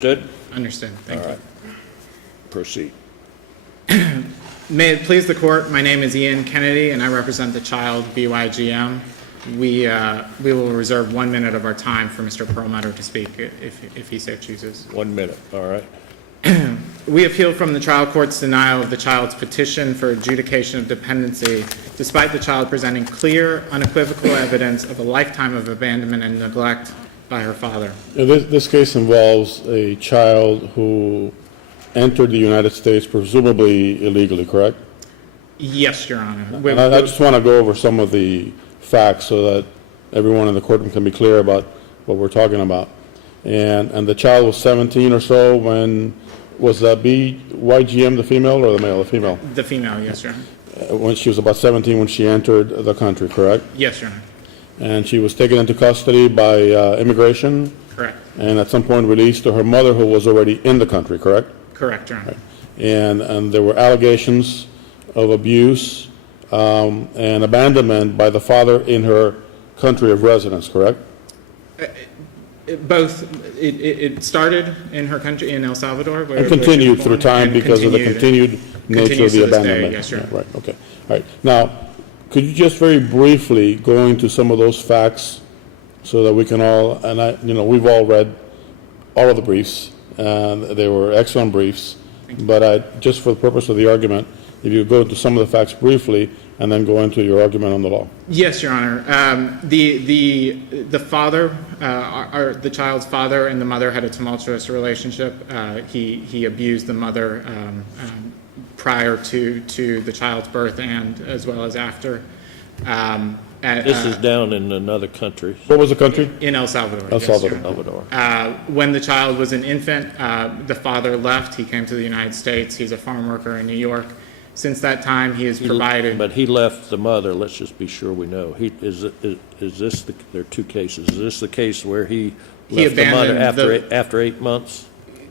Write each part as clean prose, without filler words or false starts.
Understood? Understood. Thank you. Proceed. May it please the court, my name is Ian Kennedy and I represent the child BYGM. We will reserve 1 minute of our time for Mr. Perlmutter to speak if he so chooses. 1 minute, all right. We appeal from the trial court's denial of the child's petition for adjudication of dependency, despite the child presenting clear, unequivocal evidence of a lifetime of abandonment and neglect by her father. This case involves a child who entered the United States presumably illegally, correct? Yes, Your Honor. And I just want to go over some of the facts so that everyone in the courtroom can be clear about what we're talking about. And the child was 17 or so when, was that BYGM the female or the male? The female. The female, yes, Your Honor. When she was about 17 when she entered the country, correct? Yes, Your Honor. And she was taken into custody by immigration? Correct. And at some point released to her mother who was already in the country, correct? Correct, Your Honor. And there were allegations of abuse and abandonment by the father in her country of residence, correct? It started in her country, in El Salvador. And continued through time because of the continued nature of the abandonment. Yes, Your Honor. Right, okay. All right. Now, could you just very briefly go into some of those facts so that we can all, and we've all read all of the briefs, and they were excellent briefs, but just for the purpose of the argument, if you go into some of the facts briefly and then go into your argument on the law. Yes, Your Honor. The father, the child's father and the mother had a tumultuous relationship. He abused the mother prior to the child's birth and as well as after. This is down in another country. What was the country? In El Salvador. El Salvador. Yes, Your Honor. When the child was an infant, the father left. He came to the United States. He's a farm worker in New York. Since that time, he has provided. But he left the mother. Let's just be sure we know. Is this there are two cases? Is this the case where he left the mother after 8 months?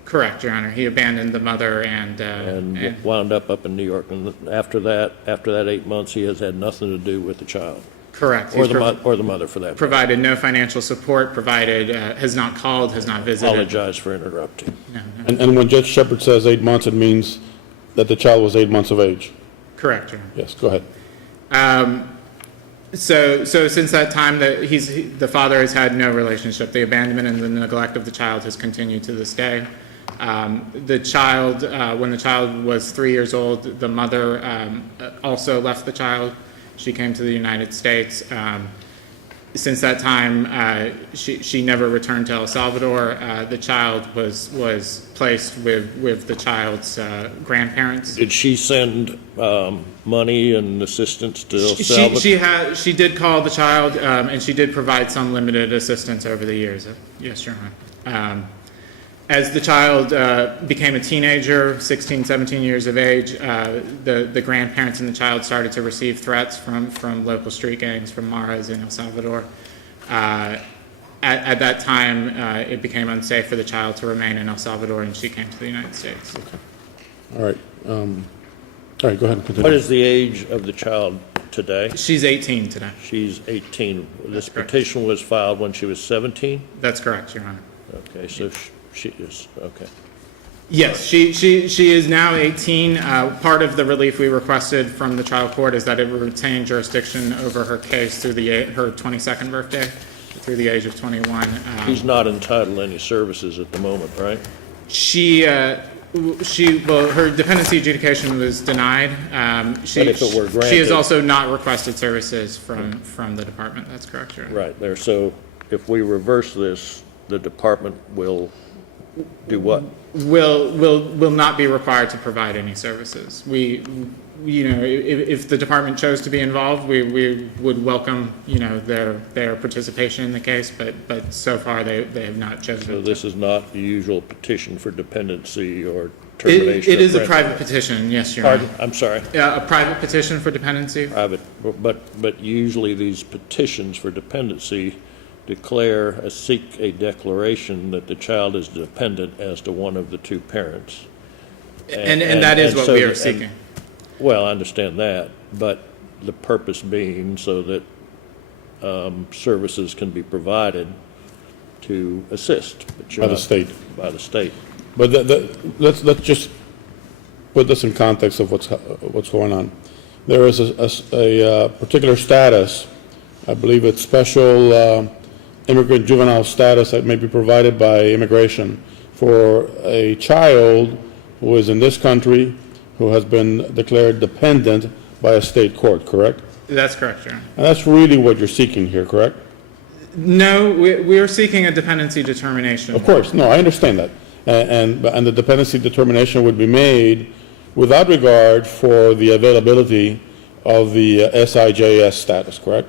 Correct, Your Honor. He abandoned the mother and wound up in New York. And after that 8 months, he has had nothing to do with the child. Correct. Or the mother for that. Provided no financial support. Provided has not called, has not visited. Apologize for interrupting. No. And when Judge Shepard says 8 months, it means that the child was 8 months of age. Correct, Your Honor. Yes, go ahead. So since that time, the father has had no relationship. The abandonment and the neglect of the child has continued to this day. The child, when the child was 3 years old, the mother also left the child. She came to the United States. Since that time, she never returned to El Salvador. The child was placed with the child's grandparents. Did she send money and assistance to El Salvador? She did call the child, and she did provide some limited assistance over the years. Yes, Your Honor. As the child became a teenager, 16, 17 years of age, the grandparents and the child started to receive threats from local street gangs, from Maras in El Salvador. At that time, it became unsafe for the child to remain in El Salvador, and she came to the United States. Okay. All right. All right, go ahead and continue. What is the age of the child today? She's 18 today. She's 18. This petition was filed when she was 17? That's correct, Your Honor. Okay, so she is, okay. Yes, she is now 18. Part of the relief we requested from the trial court is that it would retain jurisdiction over her case through her 22nd birthday, through the age of 21. She's not entitled to any services at the moment, right? Well, her dependency adjudication was denied. But if it were granted, she has also not requested services from the department. That's correct, Your Honor. Right there. So if we reverse this, the department will do what? Will not be required to provide any services. If the department chose to be involved, we would welcome, their participation in the case, but so far they have not chosen. So this is not the usual petition for dependency or termination. It is a private petition, yes, Your Honor. Pardon? I'm sorry. A private petition for dependency. Private, but usually these petitions for dependency seek a declaration that the child is dependent as to one of the two parents. And that is what we are seeking. Well, I understand that, but the purpose being so that services can be provided to assist. But you're By the not- state. By the state. But let's just put this in context of what's going on. There is a particular status, I believe it's special immigrant juvenile status that may be provided by immigration for a child who is in this country who has been declared dependent by a state court, correct? That's correct, Your Honor. And that's really what you're seeking here, correct? No, we are seeking a dependency determination. Of course, no, I understand that. And the dependency determination would be made without regard for the availability of the SIJS status, correct?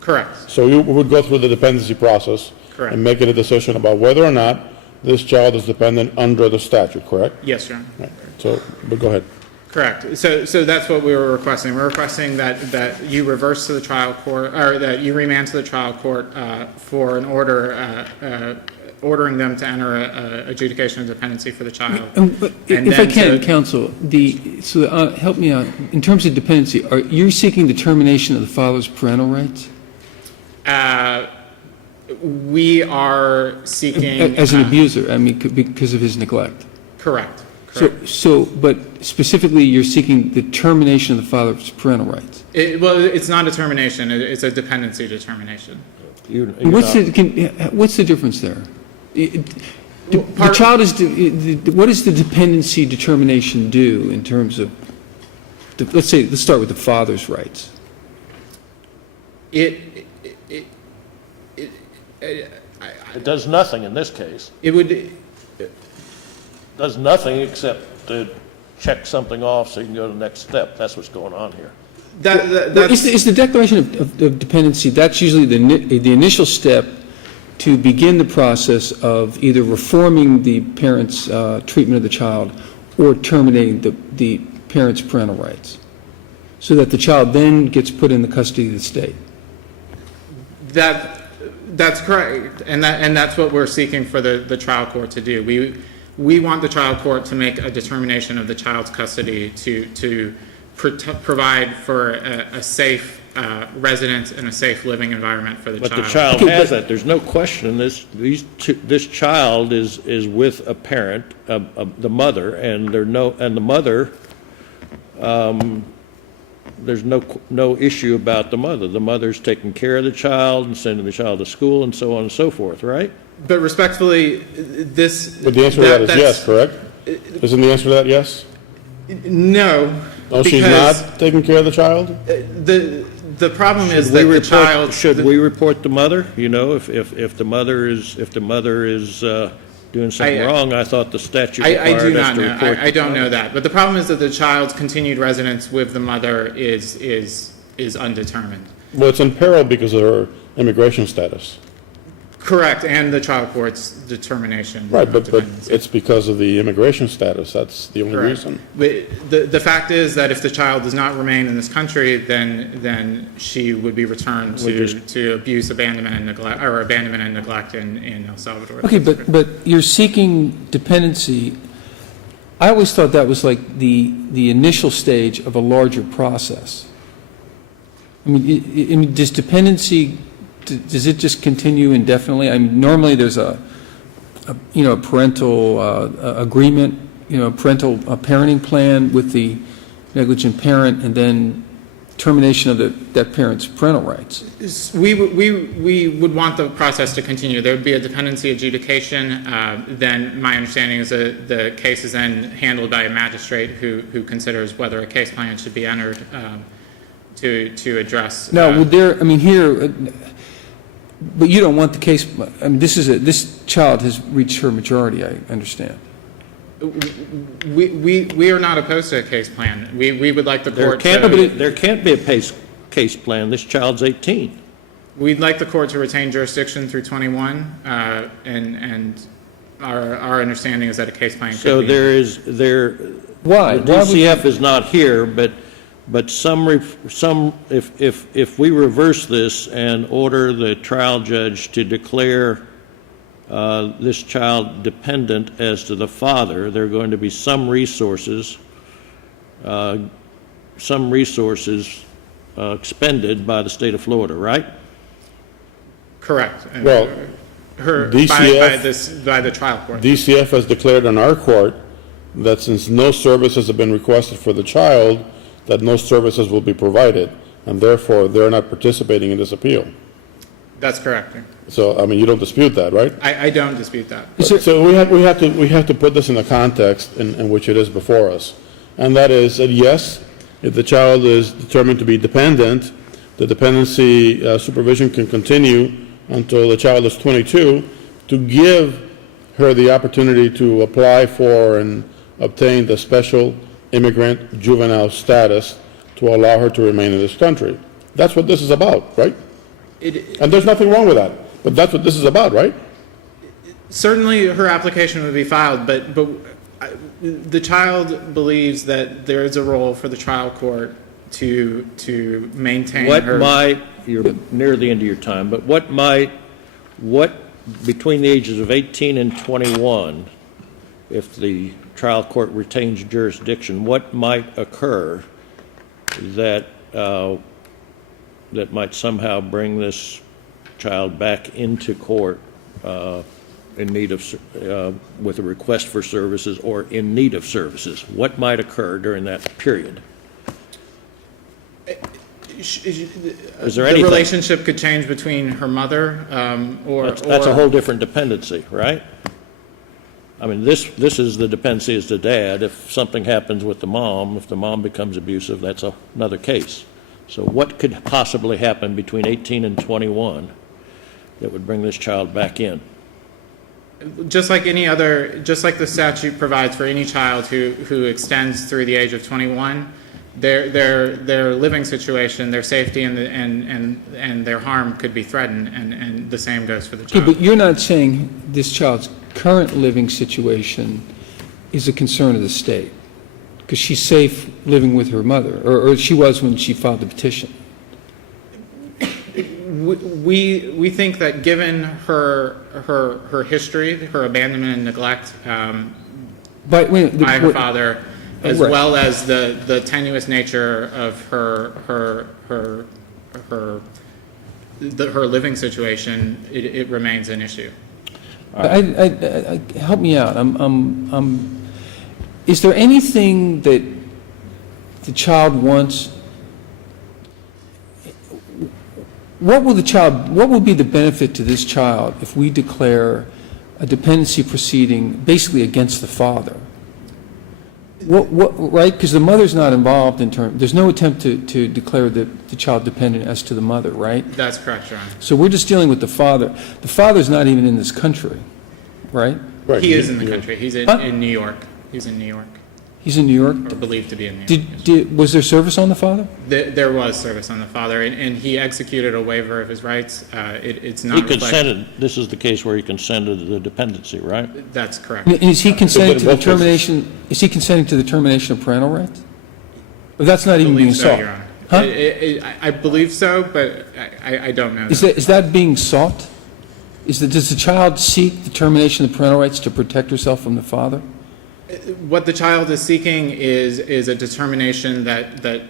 Correct. So you would go through the dependency process Correct. and making a decision about whether or not this child is dependent under the statute, correct? Yes, Your Honor. Right. So, but go ahead. Correct. So that's what we were requesting. We're requesting that you reverse to the trial court, or that you remand to the trial court for an order ordering them to enter a adjudication of dependency for the child. But And if I then can, to- counsel, help me out. In terms of dependency, are you seeking the termination of the father's parental rights? We are seeking. As an abuser, I mean, because of his neglect. Correct. But specifically, you're seeking the termination of the father's parental rights. Well, it's not a termination, it's a dependency determination. You're What's not- what's the difference there? The part- child is, what does the dependency determination do in terms of, let's start with the father's rights. It does nothing in this case. It would, Does nothing except to check something off so you can go to the next step. That's what's going on here. that's, Is the declaration of dependency, that's usually the initial step to begin the process of either reforming the parent's treatment of the child or terminating the parent's parental rights, so that the child then gets put in the custody of the state. that's correct, and that's what we're seeking for the trial court to do. We want the trial court to make a determination of the child's custody to provide for a safe residence and a safe living environment for the But child. the child has that. There's no question this child is with a parent, the mother, and the mother, there's no issue about the mother. The mother's taking care of the child and sending the child to school and so on and so forth, right? But respectfully, this. But the answer to that is that's- yes, correct? Isn't the answer to that yes? No. No, she's because not taking care of the child? The problem is that the child. Should we report the mother? You know, if the mother is doing something wrong, I thought the statute I do required us not to know. report. I don't know that. But the problem is that the child's continued residence with the mother is undetermined. Well, it's in peril because of her immigration status. Correct, and the trial court's determination. Right, of but dependency. it's because of the immigration status. That's the only Correct. reason. But the fact is that if the child does not remain in this country, then she would be returned to abuse, abandonment, and neglect in El Salvador. Okay, but you're seeking dependency. I always thought that was like the initial stage of a larger process. I mean, does dependency, does it just continue indefinitely? I mean, normally there's a parental agreement, parental parenting plan with the negligent parent, and then termination of that parent's parental rights. We would want the process to continue. There would be a dependency adjudication. Then my understanding is that the case is then handled by a magistrate who considers whether a case plan should be entered to address. Now, would there, I mean, here, but you don't want the case, I mean, this child has reached her majority, I understand. We are not opposed to a case plan. We would like the court There can't be a case plan. This child's 18. We'd like the court to retain jurisdiction through 21, and our understanding is that a case plan could be. So Why? The DCF is not here, but if we reverse this and order the trial judge to declare this child dependent as to the father, there are going to be some resources expended by the state of Florida, right? Correct. Well, by the trial court. DCF has declared in our court that since no services have been requested for the child, that no services will be provided, and therefore they're not participating in this appeal. That's correct. So, I mean, you don't dispute that, right? I don't dispute that. So we have to put this in the context in which it is before us. And that is that, yes, if the child is determined to be dependent, the dependency supervision can continue until the child is 22 to give her the opportunity to apply for and obtain the special immigrant juvenile status to allow her to remain in this country. That's what this is about, right? And there's nothing wrong with that, but that's what this is about, right? Certainly, her application would be filed, but the child believes that there is a role for the trial court to maintain her. You're near the end of your time, but what between the ages of 18 and 21, if the trial court retains jurisdiction, what might occur that might somehow bring this child back into court in need of, with a request for services or in need of services? What might occur during that period? Is there anything? The relationship could change between her mother That's a whole different dependency, right? I mean, this is the dependency as the dad. If something happens with the mom, if the mom becomes abusive, that's another case. So what could possibly happen between 18 and 21 that would bring this child back in? Just like the statute provides for any child who extends through the age of 21, their living situation, their safety, and their harm could be threatened, and the same goes for the child. Okay, but you're not saying this child's current living situation is a concern of the state, because she's safe living with her mother, or she was when she filed the petition. We think that given her history, her abandonment and neglect by her father, as right. well as the tenuous nature of her living situation, it remains an issue. Help me out. Is there anything that the child wants? What will be the benefit to this child if we declare a dependency proceeding basically against the father? Right? Because the mother's not involved there's no attempt to declare the child dependent as to the mother, right? That's correct, Your Honor. So we're just dealing with the father. The father's not even in this country, right? Right. He is in the country. He's in New York. He's in New York. He's in New York? Or believed to be in New York. Was there service on the father? There was service on the father, and he executed a waiver of his rights. It's not He consented. This is the case where he consented to the dependency, right? That's correct. And is he consenting to the both cases. termination? Is he consenting to the termination of parental rights? Or that's not I even being believe so, sought. Your Honor. Huh? I believe so, but I don't know. Is that being sought? Does the child seek the termination of the parental rights to protect herself from the father? What the child is seeking is a determination that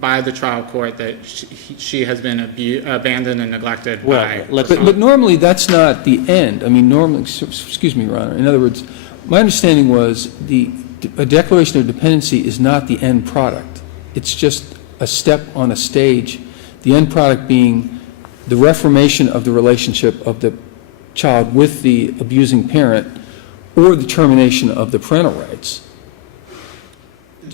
by the trial court that she has been abandoned and neglected by. But normally that's not the end. I mean, normally, excuse me, Your Honor. In other words, my understanding was a declaration of dependency is not the end product. It's just a step on a stage, the end product being the reformation of the relationship of the child with the abusing parent or the termination of the parental rights.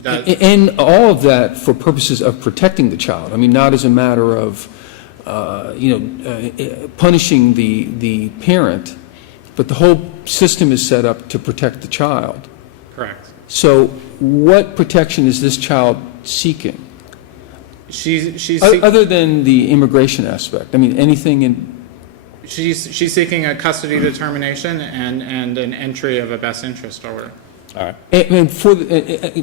And all of that for purposes of protecting the child. I mean, not as a matter of, punishing the parent, but the whole system is set up to protect the child. Correct. So what protection is this child seeking? She's Other than the immigration aspect? I mean, anything in... She's seeking a custody determination and an entry of a best interest order. All right. And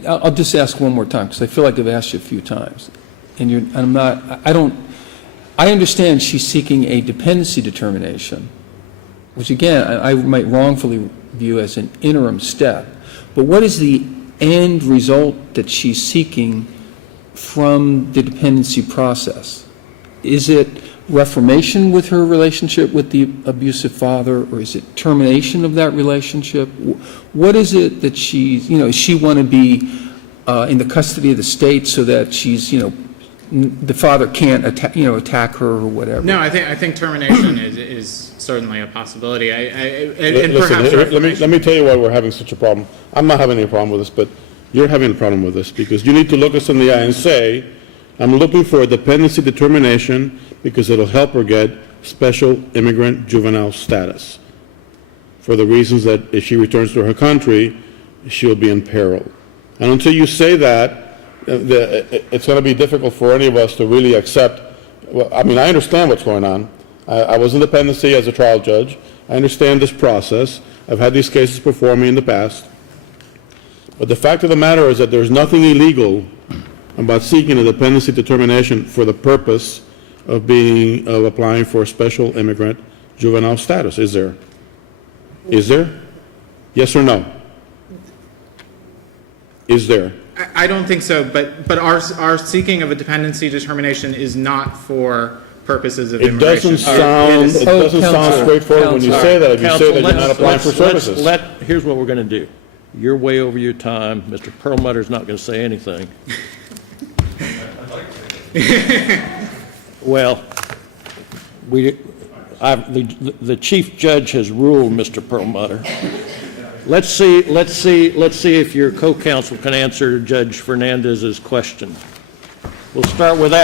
I'll just ask one more time, because I feel like I've asked you a few times. I understand she's seeking a dependency determination, which again, I might wrongfully view as an interim step. But what is the end result that she's seeking from the dependency process? is it reformation with her relationship with the abusive father, or is it termination of that relationship? What is it that she's, does she want to be in the custody of the state so that she's, the father can't attack her or whatever? No, I think termination is certainly a possibility. And Listen, perhaps let me tell you why we're having such a problem. I'm not having any problem with this, but you're having a problem with this, because you need to look us in the eye and say, I'm looking for a dependency determination because it'll help her get special immigrant juvenile status, for the reasons that if she returns to her country, she'll be in peril. And until you say that, it's going to be difficult for any of us to really accept. Well, I mean, I understand what's going on. I was in dependency as a trial judge. I understand this process. I've had these cases before me in the past. But the fact of the matter is that there's nothing illegal about seeking a dependency determination for the purpose of applying for special immigrant juvenile status, is there? Is there? Yes or no? Is there? I don't think so, but our seeking of a dependency determination is not for purposes of It immigration. doesn't sound straightforward when you say that, if you say that you're not applying for services. Here's what we're going to do. You're way over your time. Mr. Perlmutter's not going to say anything. Well, the chief judge has ruled, Mr. Perlmutter. Let's see if your co-counsel can answer Judge Fernandez's question. We'll start with that.